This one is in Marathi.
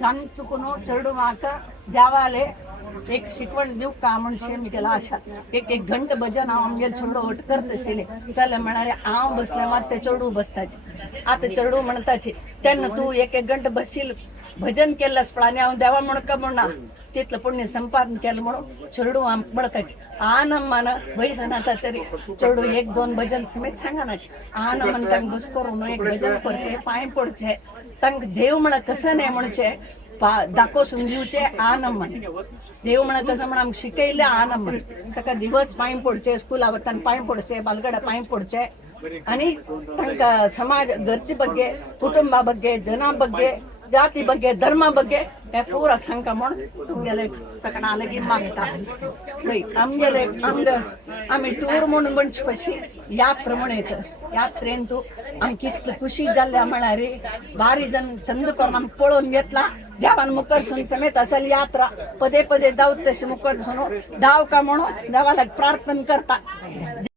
छान चुकून चढू माका देवाले एक शिकवण देऊ का म्हणजे मी त्याला आशा एक एक घंट भजन हांव आमगेले चेडो अट करतशिले जाल्यार म्हणारे हांव बसले मात ते चेडू बसताचे आता चेडू म्हणताचे तेन्ना तू एक एक घंट बसील भजन केलंस पण आणि हांव देवा म्हणका म्हणा तिथलं पुण्य संपादन केलं म्हणून चेडू म्हणताचे आनमान वयसन आता तरी चेडू एक दोन भजन समेत सांगानाचे आनमन तांक बस करून एक भजन करचे पांय पडचे तांक देव म्हण कसं नाही म्हणचे दाखोसून दिवचे आनमन देव म्हण कसं म्हण आमकां शिकयले आनमन ताका दिवस पांय पडचे स्कुला वताना पांय पडचे बालगडा पांय पडचे आणि तांकां समाज घरचे ಬಗ್ಗೆ ಕುಟುಂಬ ಬಗ್ಗೆ ಜನ ಬಗ್ಗೆ ಜಾತಿ ಬಗ್ಗೆ ಧರ್ಮ ಬಗ್ಗೆ ಪೂರ ಸಂಕ म्हण तुमगेले सकना अलगी मागता आमगेले आमी टूर म्हणून म्हणचे कशी यात्रा म्हणत यात्रेन तू आमी कितली खुशी जाल्ल्या म्हणारे बारी जण चंद करून आमी पळोवन घेतला देवान मुखारसून समेत असल यात्रा पदे पदे धांवत तशें मुखारसून धांव का म्हणून देवाला प्रार्थना करता